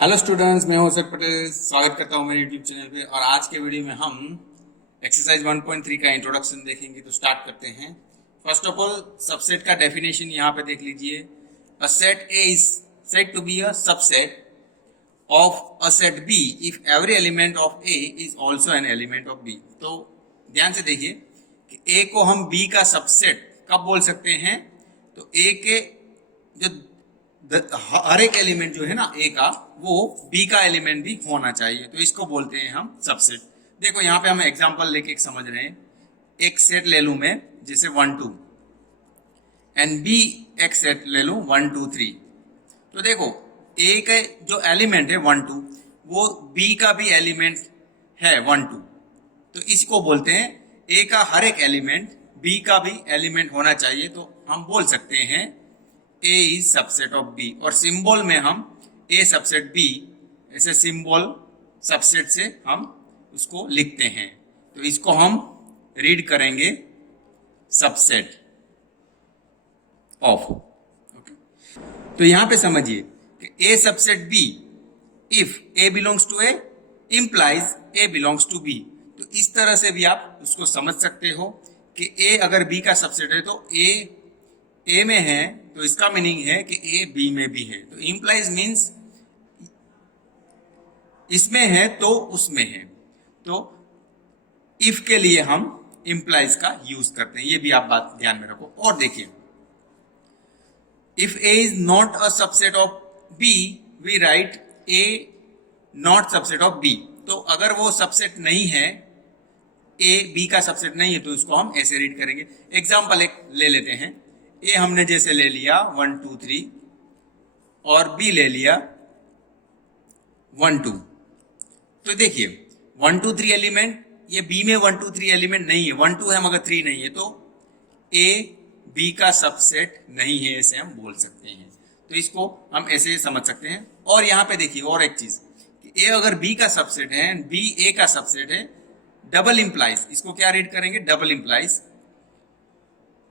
Hello students, मैं हूं अशोक पटेल। स्वागत करता हूं मेरे यूट्यूब चैनल पे। और आज के वीडियो में हम एक्सरसाइज 1.3 का इंट्रोडक्शन देखेंगे। तो स्टार्ट करते हैं। फर्स्ट ऑफ ऑल, सबसेट का डेफिनेशन यहाँ पे देख लीजिए। A set A is said to be a subset of a set B if every element of A is also an element of B. तो ध्यान से देखिए कि ए को हम बी का सबसेट कब बोल सकते हैं। तो ए के जो हर एक एलिमेंट जो है ना ए का, वो बी का एलिमेंट भी होना चाहिए। तो इसको बोलते हैं हम सबसेट। देखो यहाँ पे हम एग्जांपल लेके समझ रहे हैं। एक सेट ले लूं मैं, जैसे 1 2, एंड बी एक सेट ले लूं 1 2 3। तो देखो ए का जो एलिमेंट है 1 2, वो बी का भी एलिमेंट है 1 2। तो इसको बोलते हैं ए का हर एक एलिमेंट बी का भी एलिमेंट होना चाहिए। तो हम बोल सकते हैं ए इज सबसेट ऑफ बी। और सिंबल में हम ए सबसेट बी ऐसे सिंबल सबसेट से हम उसको लिखते हैं। तो इसको हम रीड करेंगे सबसेट ऑफ। ओके, तो यहां पे समझिए कि A subset B if A belongs to A implies A belongs to B. तो इस तरह से भी आप उसको समझ सकते हो कि ए अगर बी का सबसेट है तो ए में है, तो इसका मीनिंग है कि ए बी में भी है। तो इंप्लाइज मीन्स इसमें है तो उसमें है। तो इफ के लिए हम इंप्लाइज का यूज करते हैं। ये भी आप बात ध्यान में रखो। और देखिए, if A is not a subset of B we write A not subset of B. तो अगर वो सबसेट नहीं है, ए बी का सबसेट नहीं है, तो इसको हम ऐसे रीड करेंगे। एग्जाम्पल एक ले लेते हैं। ए हमने जैसे ले लिया 1 2 3 और बी ले लिया 1 2। तो देखिए 1 2 3 एलिमेंट, ये बी में 1 2 3 एलिमेंट नहीं है। 1 2 है मगर 3 नहीं है, तो ए बी का सबसेट नहीं है, ऐसे हम बोल सकते हैं। तो इसको हम ऐसे समझ सकते हैं। और यहां पे देखिए और एक चीज, ए अगर बी का सबसेट है, बी ए का सबसेट है, डबल इंप्लाइज, इसको क्या रीड करेंगे? Double implies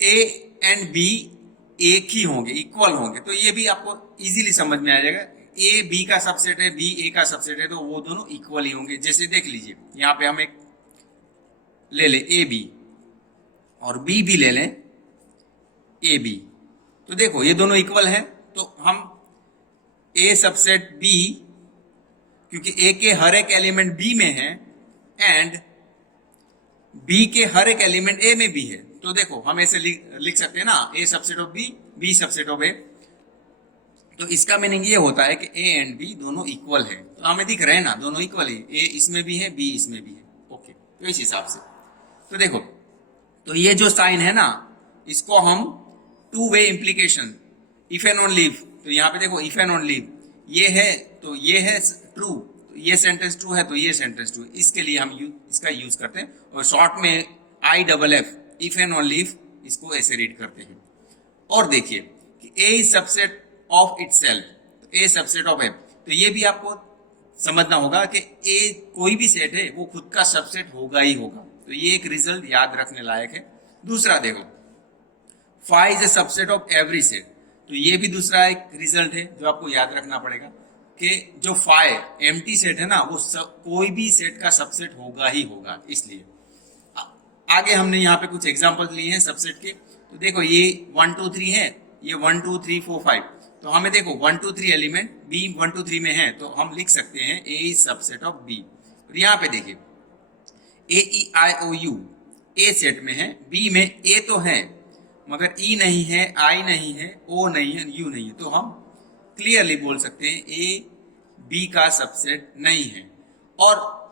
A and B एक ही होंगे, इक्वल होंगे। तो ये भी आपको इजीली समझ में आ जाएगा। ए बी का सबसेट है, बी ए का सबसेट है, तो वो दोनों इक्वल ही होंगे। जैसे देख लीजिए, यहां पे हम एक ले लें ए बी और बी भी ले लें ए बी। तो देखो ये दोनों इक्वल है। तो हम ए सबसेट बी, क्योंकि ए के हर एक एलिमेंट बी में है एंड बी के हर एक एलिमेंट ए में भी है, तो देखो हम ऐसे लिख सकते हैं ना, A subset of B, B subset of A. तो इसका मीनिंग ये होता है कि ए एंड बी दोनों इक्वल है। तो हमें दिख रहे हैं ना, दोनों इक्वल है। ए इसमें भी है, बी इसमें भी है। ओके, तो इस हिसाब से तो देखो, तो ये जो साइन है ना, इसको हम two way implication, if and only if. तो यहाँ पे देखो इफ एंड ओनली इफ, ये है तो ये है ट्रू, ये सेंटेंस ट्रू है तो ये सेंटेंस ट्रू है। इसके लिए हम इसका यूज करते हैं। और शॉर्ट में I double F, if and only if, इसको ऐसे रीड करते हैं। और देखिए कि ए इज सबसेट ऑफ इटसेल्फ, तो ए सबसेट ऑफ एफ। तो ये भी आपको समझना होगा कि ए कोई भी सेट है वो खुद का सबसेट होगा ही होगा। तो ये एक रिजल्ट याद रखने लायक है। दूसरा देखो, five is a subset of every set. तो ये भी दूसरा एक रिजल्ट है जो आपको याद रखना पड़ेगा कि जो फाइव एम्प्टी सेट है ना, वो कोई भी सेट का सबसेट होगा ही होगा। इसलिए आगे हमने यहाँ पे कुछ एग्जांपल लिए हैं सबसेट के। तो देखो ये 1 2 3 है, ये 1 2 3 4 5। तो हमें देखो 1 2 3 एलिमेंट बी 1 2 3 में है, तो हम लिख सकते हैं ए इज सबसेट ऑफ बी। और यहाँ पे देखिए ए ई आई ओ यू ए सेट में है, बी में ए तो है मगर ई नहीं है, आई नहीं है, ओ नहीं है, यू नहीं है। तो हम क्लियरली बोल सकते हैं ए बी का सबसेट नहीं है। और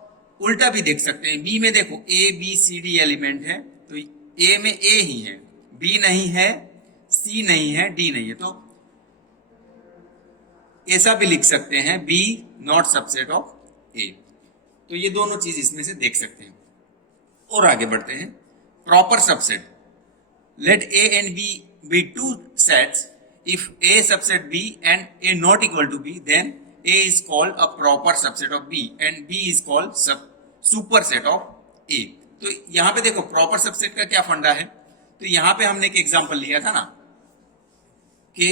उल्टा भी देख सकते हैं, बी में देखो A B C D element है, तो ए में ए ही है, बी नहीं है, सी नहीं है, डी नहीं है। तो ऐसा भी लिख सकते हैं B not subset of A. तो ये दोनों चीज इसमें से देख सकते हैं। और आगे बढ़ते हैं। Proper subset, let A and B be two sets. If A subset B and A not equal to B, then A is called a proper subset of B and B is called superset of A. तो यहां पे देखो proper subset का क्या फंडा है। तो यहां पे हमने एक एग्जांपल लिया था ना कि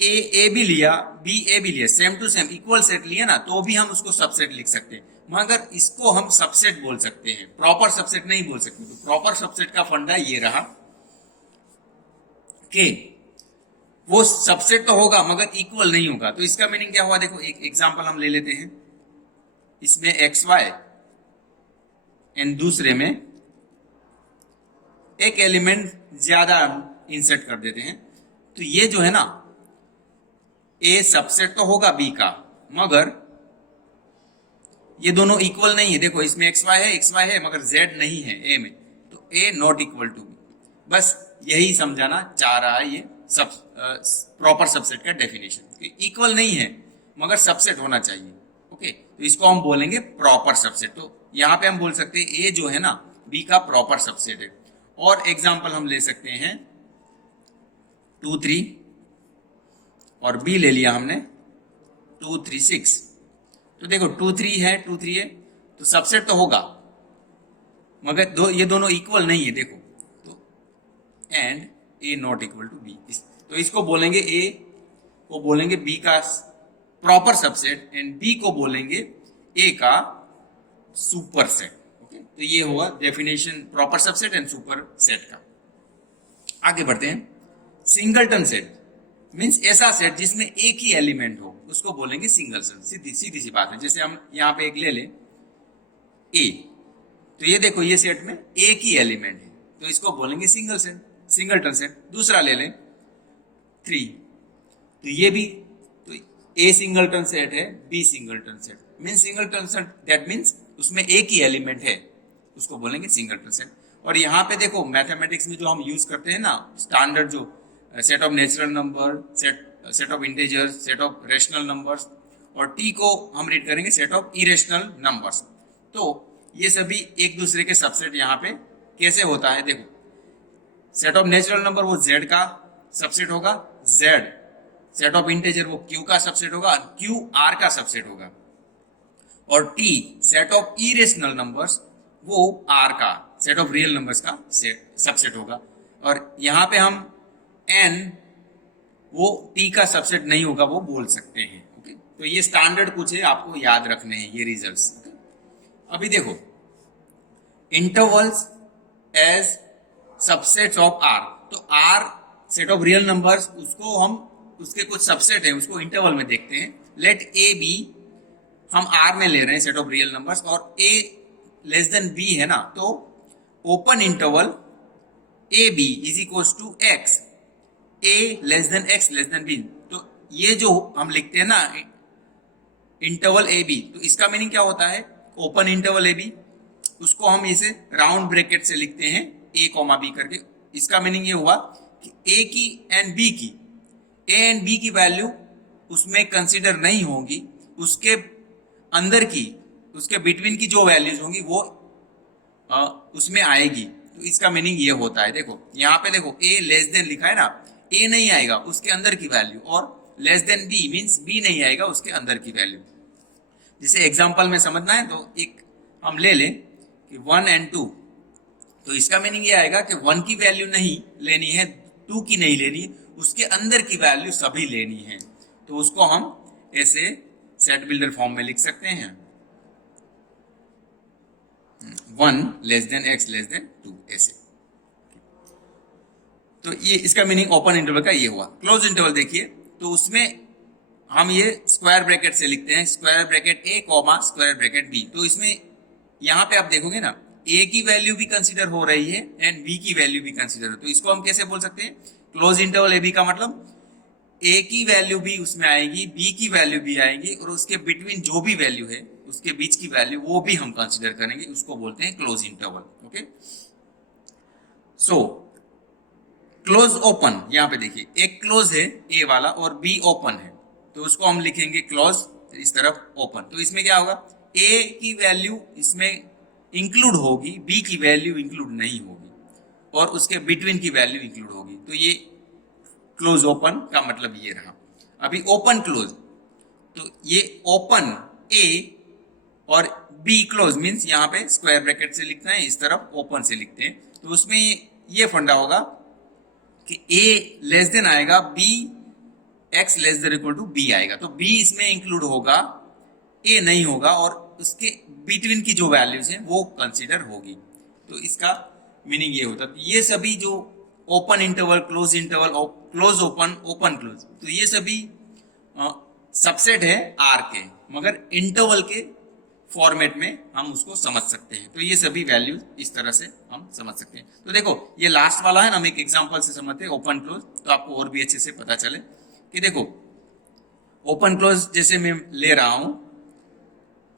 ए भी लिया, बी ए भी लिया, same to same equal set लिया ना, तो भी हम उसको सबसेट लिख सकते हैं, मगर इसको हम सबसेट बोल सकते हैं, प्रॉपर सबसेट नहीं बोल सकते। तो प्रॉपर सबसेट का फंडा ये रहा कि वो सबसेट तो होगा मगर इक्वल नहीं होगा। तो इसका मीनिंग क्या हुआ, देखो एक एग्जांपल हम ले लेते हैं, इसमें एक्स वाई एंड दूसरे में एक एलिमेंट ज्यादा इंसर्ट कर देते हैं। तो ये जो है ना, ए सबसेट तो होगा बी का, मगर ये दोनों इक्वल नहीं है। देखो इसमें एक्स वाई है मगर जेड नहीं है ए में, तो ए नॉट इक्वल टू बी। बस यही समझाना चाह रहा है ये सब प्रॉपर सबसेट का डेफिनेशन। इक्वल नहीं है मगर सबसेट होना चाहिए। ओके, तो इसको हम बोलेंगे प्रॉपर सबसेट। तो यहां पे हम बोल सकते हैं ए जो है ना बी का प्रॉपर सबसेट है। और एग्जांपल हम ले सकते हैं 2 3 और बी ले लिया हमने 2 3 6। तो देखो 2 3 है तो सबसेट तो होगा मगर ये दोनों इक्वल नहीं है। देखो तो and A not equal to B, तो इसको बोलेंगे ए को बोलेंगे बी का प्रॉपर सबसेट एंड बी को बोलेंगे ए का सुपर सेट। ओके, तो ये हुआ definition proper subset and super set का। आगे बढ़ते हैं। सिंगलटन सेट मीन्स ऐसा सेट जिसमें एक ही एलिमेंट हो, उसको बोलेंगे सिंगल सेट। सीधी सीधी सी बात है। जैसे हम यहां पे एक ले लें ए, तो ये देखो ये सेट में एक ही एलिमेंट है, तो इसको बोलेंगे सिंगल सेट, सिंगलटन सेट। दूसरा ले लें 3, तो ये भी तो ए सिंगलटन सेट है, B singleton set means singleton set, that means उसमें एक ही एलिमेंट है, उसको बोलेंगे सिंगलटन सेट। और यहाँ पे देखो मैथमेटिक्स में जो हम यूज करते हैं ना स्टैंडर्ड, जो set of natural number, set of integers, set of rational numbers, और टी को हम रीड करेंगे सेट ऑफ इरेशनल नंबर्स। तो ये सभी एक दूसरे के सबसेट यहाँ पे कैसे होता है, देखो सेट ऑफ नेचुरल नंबर वो z का सबसेट होगा, z सेट ऑफ इंटीजर वो q का सबसेट होगा, q r का सबसेट होगा, और t set of irrational numbers वो r का सेट ऑफ रियल नंबर्स का सबसेट होगा। और यहाँ पे हम n वो t का सबसेट नहीं होगा वो बोल सकते हैं। ओके, तो ये स्टैंडर्ड कुछ है, आपको याद रखने हैं ये रिजल्ट्स। अभी देखो intervals as subsets of r, तो r set of real numbers उसको हम उसके कुछ सबसेट है उसको इंटरवल में देखते हैं। लेट a b हम r में ले रहे हैं सेट ऑफ रियल नंबर्स, और a लेस देन b है ना, तो open interval A B is equal to x, A less than x less than B. तो ये जो हम लिखते हैं ना इंटरवल ए बी, तो इसका मीनिंग क्या होता है, ओपन इंटरवल ए बी उसको हम इसे राउंड ब्रैकेट से लिखते हैं ए कॉमा बी करके। इसका मीनिंग ये हुआ कि ए की एंड बी की, ए एंड बी की वैल्यू उसमें कंसिडर नहीं होगी, उसके अंदर की उसके बिटवीन की जो वैल्यूज होंगी वो उसमें आएगी। तो इसका मीनिंग ये होता है, देखो यहाँ पे देखो ए लेस देन लिखा है ना, ए नहीं आएगा उसके अंदर की वैल्यू, और less than B means B नहीं आएगा उसके अंदर की वैल्यू। जैसे एग्जांपल में समझना है तो एक हम ले लें कि 1 and 2, तो इसका मीनिंग ये आएगा कि 1 की वैल्यू नहीं लेनी है, 2 की नहीं लेनी, उसके अंदर की वैल्यू सभी लेनी है। तो उसको हम ऐसे सेट बिल्डर फॉर्म में लिख सकते हैं 1 less than x less then 2 ऐसे। तो ये इसका मीनिंग ओपन इंटरवल का ये हुआ। क्लोज इंटरवल देखिए, तो उसमें हम ये स्क्वायर ब्रैकेट से लिखते हैं, स्क्वायर ब्रैकेट ए कॉमा स्क्वायर ब्रैकेट बी। तो इसमें यहां पे आप देखोगे ना ए की वैल्यू भी कंसीडर हो रही है एंड बी की वैल्यू भी कंसीडर हो, तो इसको हम कैसे बोल सकते हैं, क्लोज इंटरवल ए बी का मतलब ए की वैल्यू भी उसमें आएगी, बी की वैल्यू भी आएगी, और उसके बिटवीन जो भी वैल्यू है उसके बीच की वैल्यू वो भी हम कंसीडर करेंगे, उसको बोलते हैं close interval. Okay, so close open, यहां पे देखिए एक क्लोज है ए वाला और बी ओपन है, तो उसको हम लिखेंगे क्लोज, इस तरफ ओपन। तो इसमें क्या होगा, ए की वैल्यू इसमें इंक्लूड होगी, बी की वैल्यू इंक्लूड नहीं होगी, और उसके बिटवीन की वैल्यू इंक्लूड होगी। तो ये क्लोज ओपन का मतलब ये रहा। अभी ओपन क्लोज, तो ये ओपन ए और बी क्लोज मीन्स यहाँ पे स्क्वायर ब्रैकेट से लिखना है, इस तरफ ओपन से लिखते हैं। तो उसमें ये फंडा होगा कि ए लेस देन आएगा B x less than equal to b आएगा, तो b इसमें इंक्लूड होगा, a नहीं होगा, और उसके बिटवीन की जो वैल्यूज है वो कंसीडर होगी। तो इसका मीनिंग ये होता है। ये सभी जो open interval, close interval, close open, open close, तो ये सभी सबसेट है आर के, मगर इंटरवल के फॉर्मेट में हम उसको समझ सकते हैं। तो ये सभी वैल्यूज इस तरह से हम समझ सकते हैं। तो देखो ये लास्ट वाला है ना, हम एक एग्जांपल से समझते हैं ओपन क्लोज, तो आपको और भी अच्छे से पता चले कि देखो ओपन क्लोज जैसे मैं ले रहा हूं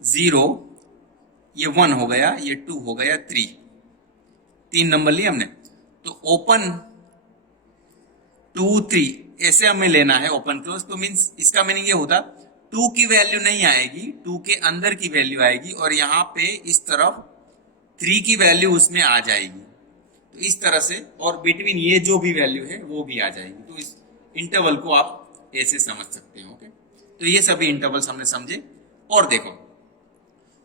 0, ये 1 हो गया, ये 2 हो गया, 3 नंबर लिए हमने। तो ओपन 2 3 ऐसे हमें लेना है ओपन क्लोज। तो मीन्स इसका मीनिंग ये होता 2 की वैल्यू नहीं आएगी, 2 के अंदर की वैल्यू आएगी, और यहाँ पे इस तरफ 3 की वैल्यू उसमें आ जाएगी। तो इस तरह से, और बिटवीन ये जो भी वैल्यू है वो भी आ जाएगी। तो इस इंटरवल को आप ऐसे समझ सकते हो। ओके, तो ये सभी इंटरवल्स हमने समझे। और देखो,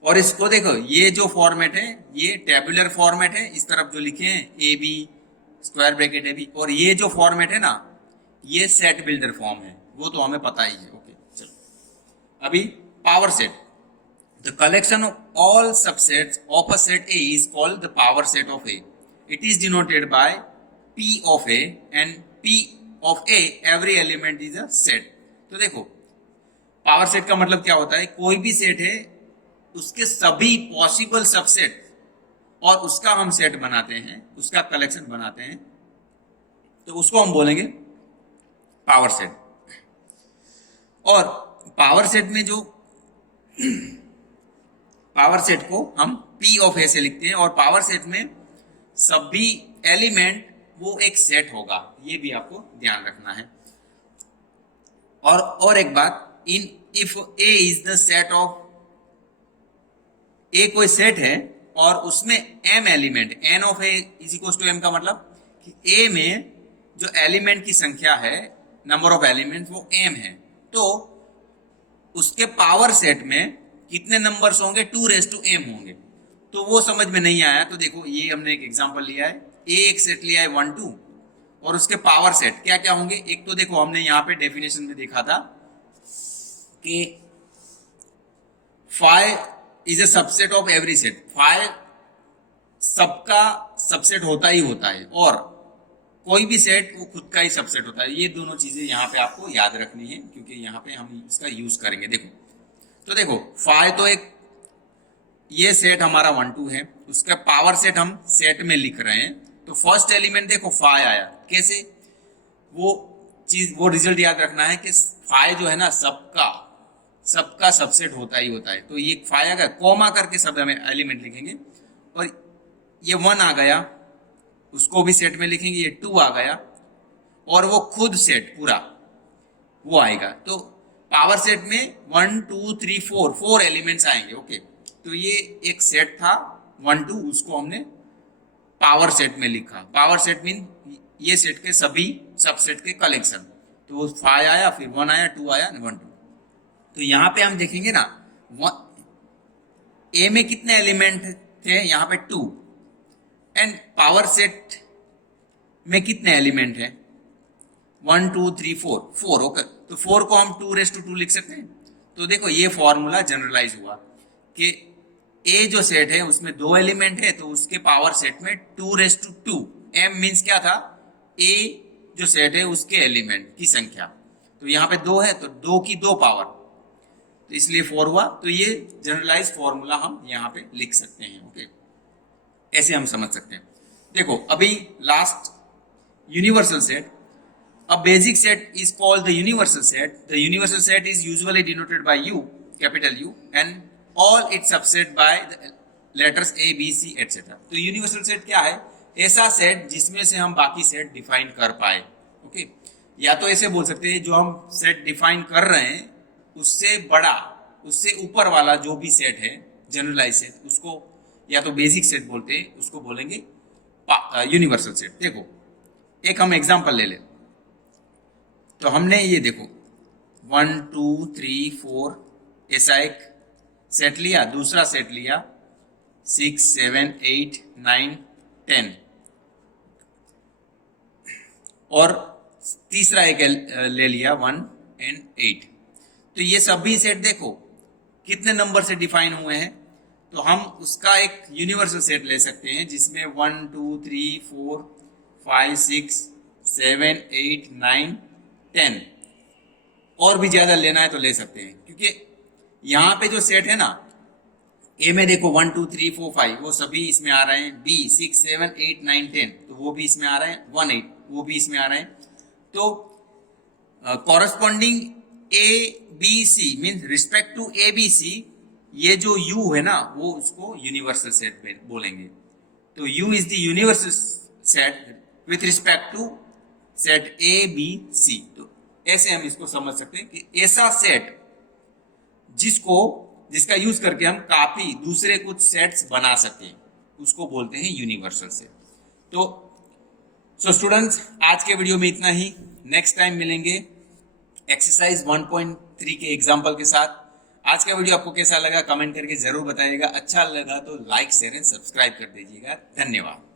और इसको देखो, ये जो फॉर्मेट है ये टेबुलर फॉर्मेट है, इस तरफ जो लिखे हैं A B square bracket A B, और ये जो फॉर्मेट है ना ये सेट बिल्डर फॉर्म है, वो तो हमें पता ही है। ओके, चलो अभी power set. The collection of all subsets of a set A is called the power set of A. It is denoted by P of A, and P of A every element is a set. तो देखो power set का मतलब क्या होता है, कोई भी set है उसके सभी पॉसिबल सबसेट और उसका हम सेट बनाते हैं, उसका कलेक्शन बनाते हैं, तो उसको हम बोलेंगे पावर सेट। और पावर सेट में जो पावर सेट को हम P ऑफ A से लिखते हैं, और पावर सेट में सभी एलिमेंट वो एक सेट होगा, ये भी आपको ध्यान रखना है। और एक बात, in if A is the set of A, कोई सेट है और उसमें m element, n of A is equal to m का मतलब कि A में जो एलिमेंट की संख्या है, नंबर ऑफ एलिमेंट, वो m है, तो उसके पावर सेट में कितने नंबर्स होंगे, 2m होंगे। तो वो समझ में नहीं आया, तो देखो ये हमने एक एग्जांपल लिया है, एक सेट लिया है 1 2, और उसके पावर सेट क्या क्या होंगे। एक तो देखो हमने यहाँ पे डेफिनेशन में देखा था कि 5 is a subset of every set, 5 सबका सबसेट होता ही होता है, और कोई भी सेट वो खुद का ही सबसेट होता है। ये दोनों चीजें यहाँ पे आपको याद रखनी है, क्योंकि यहाँ पे हम इसका यूज करेंगे। देखो तो देखो 5 तो एक ये सेट हमारा 1 2 है, उसका पावर सेट हम सेट में लिख रहे हैं, तो फर्स्ट एलिमेंट देखो 5 आया, कैसे, वो चीज, वो रिजल्ट याद रखना है कि 5 जो है ना सबका सबसेट होता ही होता है। तो ये 5 आ गया, कॉमा करके सब हमें एलिमेंट लिखेंगे, और ये 1 आ गया उसको भी सेट में लिखेंगे, ये 2 आ गया, और वो खुद सेट पूरा वो आएगा। तो पावर सेट में 1 2 3 4 एलिमेंट्स आएंगे। ओके, तो ये एक सेट था 1 2, उसको हमने पावर सेट में लिखा। पावर सेट मीन ये सेट के सभी सबसेट के कलेक्शन। तो 5 आया, फिर 1 आया, 2 आया, 1 2। तो यहाँ पे हम देखेंगे ना ए में कितने एलिमेंट थे, यहाँ पे 2, एंड पावर सेट में कितने एलिमेंट है 1 2 3 4। ओके, तो 4 को हम 2 लिख सकते हैं। तो देखो ये फॉर्मूला जनरलाइज हुआ कि ए जो सेट है उसमें 2 एलिमेंट है, तो उसके पावर सेट में 2 m मीन्स क्या था, ए जो सेट है उसके एलिमेंट की संख्या। तो यहाँ पे 2 है, तो 2 की 2 पावर, तो इसलिए 4 हुआ। तो ये जनरलाइज फॉर्मूला हम यहाँ पे लिख सकते हैं। ओके, ऐसे हम समझ सकते हैं। देखो अभी last universal set. A basic set is called the universal set. The universal set is usually denoted by U, capital U, and all its subset by the letters A, B, C, etc. तो universal set क्या है, ऐसा set जिसमें से हम बाकी set define कर पाए। ओके, या तो ऐसे बोल सकते हैं जो हम सेट डिफाइन कर रहे हैं उससे बड़ा, उससे ऊपर वाला जो भी सेट है जनरलाइज सेट, उसको या तो बेसिक सेट बोलते हैं, उसको बोलेंगे यूनिवर्सल सेट। देखो एक हम एग्जांपल ले लें, तो हमने ये देखो 1 2 3 4 ऐसा एक सेट लिया, दूसरा सेट लिया 6 7 8 9 10, और तीसरा एक ले लिया 1 एंड 8। तो ये सभी सेट देखो कितने नंबर से डिफाइन हुए हैं, तो हम उसका एक यूनिवर्सल सेट ले सकते हैं जिसमें 1 2 3 4 5 6 7 8 9 10 और भी ज्यादा लेना है तो ले सकते हैं, क्योंकि यहाँ पे जो सेट है ना, ए में देखो 1 2 3 4 5 वो सभी इसमें आ रहे हैं, बी 6 7 8 9 10 तो वो भी इसमें आ रहे हैं, 1 8 वो भी इसमें आ रहे हैं। तो corresponding A B C means respect to A B C, ये जो यू है ना वो उसको यूनिवर्सल सेट बोलेंगे। तो U is the universal set with respect to set A B C. तो ऐसे हम इसको समझ सकते हैं कि ऐसा सेट जिसका यूज करके हम काफी दूसरे कुछ सेट्स बना सकते हैं उसको बोलते हैं यूनिवर्सल सेट। तो स्टूडेंट्स आज के वीडियो में इतना ही, नेक्स्ट टाइम मिलेंगे एक्सरसाइज 1.3 के एग्जाम्पल के साथ। आज का वीडियो आपको कैसा लगा कमेंट करके जरूर बताइएगा, अच्छा लगा तो लाइक शेयर एंड सब्सक्राइब कर दीजिएगा। धन्यवाद।